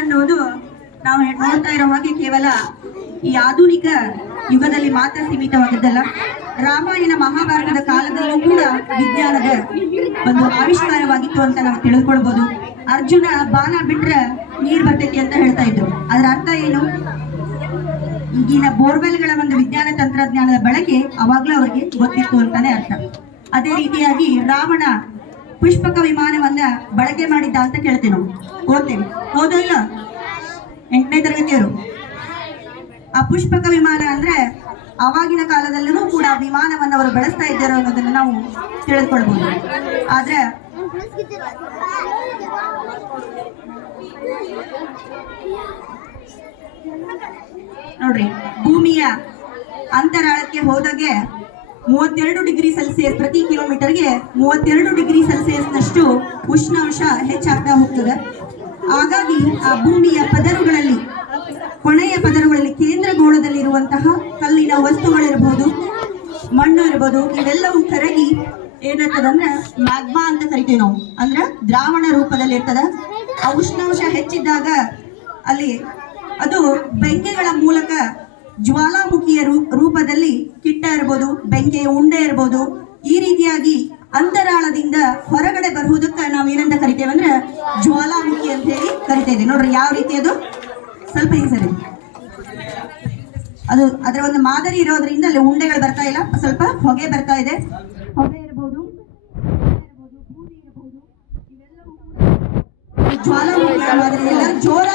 ಅನ್ನೋದು ನಾವು ನೋಡ್ತಾ ಇರೋ ಹಾಗೆ ಕೇವಲ ಈ ಆಧುನಿಕ ಯುಗದಲ್ಲಿ ಮಾತ್ರ ಸೀಮಿತವಾಗಿದ್ದಲ್ಲ. ರಾಮಾಯಣ ಮಹಾಭಾರತದ ಕಾಲದಲ್ಲೂ ಕೂಡ ವಿಜ್ಞಾನದ ಒಂದು ಆವಿಷ್ಕಾರವಾಗಿತ್ತು ಅಂತ ನಾವು ತಿಳಿದುಕೊಳ್ಬಹುದು. ಅರ್ಜುನ ಬಾಣ ಬಿಟ್ರೆ ನೀರ್ ಬರ್ತೈತಿ ಅಂತ ಹೇಳ್ತಾ ಇದ್ರು. ಅದರ ಅರ್ಥ ಏನು? ಈಗಿನ ಬೋರ್ವೆಲ್ಗಳ ಒಂದು ವಿಜ್ಞಾನ ತಂತ್ರಜ್ಞಾನದ ಬಳಕೆ ಅವಾಗ್ಲೂ ಅವರಿಗೆ ಗೊತ್ತಿತ್ತು ಅಂತಾನೆ ಅರ್ಥ. ಅದೇ ರೀತಿಯಾಗಿ ರಾವಣ ಪುಷ್ಪಕ ವಿಮಾನವನ್ನ ಬಳಕೆ ಮಾಡಿದ್ದ ಅಂತ ಕೇಳ್ತೇವೆ ನಾವು, ಓದ್ತೇವೆ, ಹೌದೋ ಇಲ್ಲ? 8ನೇ ತರಗತಿಯವರು. ಆ ಪುಷ್ಪಕ ವಿಮಾನ ಅಂದ್ರೆ ಅವಾಗಿನ ಕಾಲದಲ್ಲೂ ಕೂಡ ವಿಮಾನವನ್ನು ಅವರು ಬಳಸ್ತಾ ಇದ್ದಾರೆ ಅನ್ನೋದನ್ನ ನಾವು ತಿಳಿದುಕೊಳ್ಬಹುದು. ಆದ್ರೆ ನೋಡ್ರಿ, ಭೂಮಿಯ ಅಂತರಾಳಕ್ಕೆ ಹೋದಾಗೆ 32 ಡಿಗ್ರಿ ಸೆಲ್ಸಿಯಸ್ ಪ್ರತಿ ಕಿಲೋಮೀಟರ್ಗೆ 32 ಡಿಗ್ರಿ ಸೆಲ್ಸಿಯಸ್ನಷ್ಟು ಉಷ್ಣಾಂಶ ಹೆಚ್ಚಾಗ್ತಾ ಹೋಗ್ತದೆ. ಹಾಗಾಗಿ ಆ ಭೂಮಿಯ ಪದರುಗಳಲ್ಲಿ, ಕೊನೆಯ ಪದರುಗಳಲ್ಲಿ ಕೇಂದ್ರ ಗೋಳದಲ್ಲಿರುವಂತಹ ಕಲ್ಲಿನ ವಸ್ತುಗಳಿರ್ಬೋದು, ಮಣ್ಣು ಇರ್ಬೋದು, ಇವೆಲ್ಲವೂ ಕರಗಿ ಏನಾಗ್ತದಂದ್ರೆ ಮ್ಯಾಗ್ಮಾ ಅಂತ ಕರಿತೀವಿ ನಾವು, ಅಂದ್ರೆ ದ್ರಾವಣ ರೂಪದಲ್ಲಿ ಇರ್ತದ. ಆ ಉಷ್ಣಾಂಶ ಹೆಚ್ಚಿದ್ದಾಗ ಅಲ್ಲಿ ಅದು ಬೆಂಕಿಗಳ ಮೂಲಕ ಜ್ವಾಲಾಮುಖಿಯ ರೂಪದಲ್ಲಿ ಕಿಟ್ಟ ಇರ್ಬೋದು, ಬೆಂಕಿಯ ಉಂಡೆ ಇರ್ಬೋದು, ಈ ರೀತಿಯಾಗಿ ಅಂತರಾಳದಿಂದ ಹೊರಗಡೆ ಬರುವುದಕ್ಕೆ ನಾವು ಏನಂತ ಕರಿತೇವೆ ಅಂದ್ರೆ ಜ್ವಾಲಾಮುಖಿ ಅಂತ ಹೇಳಿ ಕರಿತಾ ಇದ್ದೇವೆ. ನೋಡ್ರಿ ಯಾವ ರೀತಿ ಅದು, ಸ್ವಲ್ಪ ಈ ಸರಿ ಅದು ಅದರ ಒಂದು ಮಾದರಿ ಇರೋದ್ರಿಂದ ಅಲ್ಲಿ ಉಂಡೆಗಳು ಬರ್ತಾ ಇಲ್ಲ, ಸ್ವಲ್ಪ ಹೊಗೆ ಬರ್ತಾ ಇದೆ. ಹೊಗೆ ಇರಬಹುದು, ಬೂದಿ ಇರಬಹುದು, ಇವೆಲ್ಲವೂ ಜ್ವಾಲಾಮುಖಿ ಮಾದರಿ ಎಲ್ಲ ಜೋರ